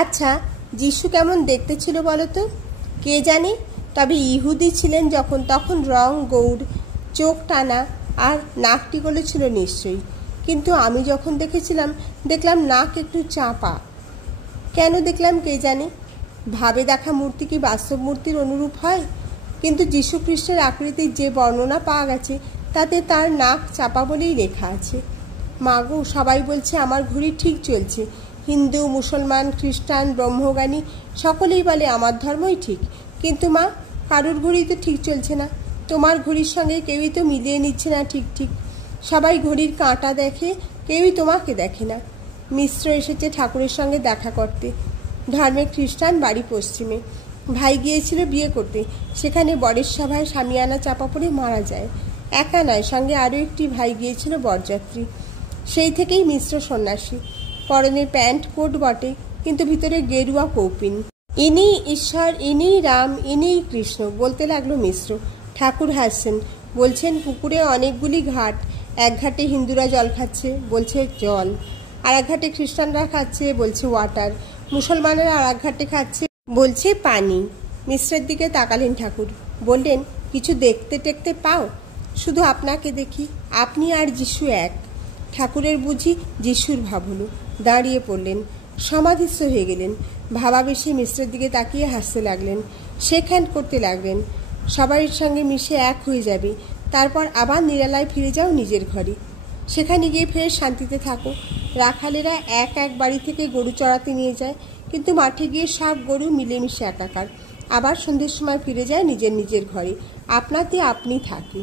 আচ্ছা, যিশু কেমন দেখতে ছিল বলো তো? কে জানে, তবে ইহুদি ছিলেন যখন, তখন রং গৌড়, চোখ টানা আর নাকটিগুলো ছিল নিশ্চয়ই। কিন্তু আমি যখন দেখলাম নাক একটু চাপা। কেন দেখলাম কে জানে। ভাবে দেখা মূর্তি কি বাস্তব মূর্তির অনুরূপ হয়? কিন্তু যীশু খ্রিস্টের আকৃতির যে বর্ণনা পাওয়া গেছে তাতে তার নাক চাপা বলেই লেখা আছে। মাগো, সবাই বলছে আমার ঘড়ি ঠিক চলছে। হিন্দু, মুসলমান, খ্রিস্টান, ব্রহ্মজ্ঞানী সকলেই বলে আমার ধর্মই ঠিক। কিন্তু মা, কারুর ঘড়ি তো ঠিক চলছে না। তোমার ঘড়ির সঙ্গে কেউই তো মিলিয়ে নিচ্ছে না ঠিক ঠিক। সবাই ঘড়ির কাঁটা দেখে, কেউই তোমাকে দেখে না। মিশ্র এসেছে ঠাকুরের সঙ্গে দেখা করতে। ধর্মে খ্রিস্টান, বাড়ি পশ্চিমে। ভাই গিয়েছিল বিয়ে করতে, সেখানে বরের সভায় সামিয়ানা চাপা পড়ে মারা যায়। একা নয়, সঙ্গে আরও একটি ভাই গিয়েছিল বরযাত্রী। সেই থেকেই মিশ্র সন্ন্যাসী। পরনে প্যান্ট কোট বটে, কিন্তু ভিতরে গেরুয়া কৌপিন। ইনি ঈশ্বর, ইনি রাম, ইনি কৃষ্ণ বলতে লাগলো মিশ্র। ঠাকুর হাসছেন, বলছেন পুকুরে অনেকগুলি ঘাট। এক ঘাটে হিন্দুরা জল খাচ্ছে, বলছে জল। আর এক ঘাটে খ্রিস্টানরা খাচ্ছে, বলছে ওয়াটার। মুসলমানেরা আর এক ঘাটে খাচ্ছে, বলছে পানি। মিশ্রের দিকে তাকালেন ঠাকুর, বললেন, কিছু দেখতে টেকতে পাও? শুধু আপনাকে দেখি, আপনি আর যিশু এক। ঠাকুরের বুঝি যিশুর ভাব হলো। দাঁড়িয়ে পড়লেন, সমাধিস্থ হয়ে গেলেন। ভাবাবেশে মিশ্রের দিকে তাকিয়ে হাসতে লাগলেন। শেক হ্যান্ড করতে লাগলেন। সবার সঙ্গে মিশে এক হয়ে যাবে, তারপর আবার নিরালায় ফিরে যাও নিজের ঘরে। সেখানে গিয়ে ফের শান্তিতে থাকো। রাখালেরা এক এক বাড়ি থেকে গরু চড়াতে নিয়ে যায়, কিন্তু মাঠে গিয়ে সব গরু মিলেমিশে একাকার। আবার সন্ধ্যের সময় ফিরে যায় নিজের নিজের ঘরে। আপনাতে আপনি থাকি।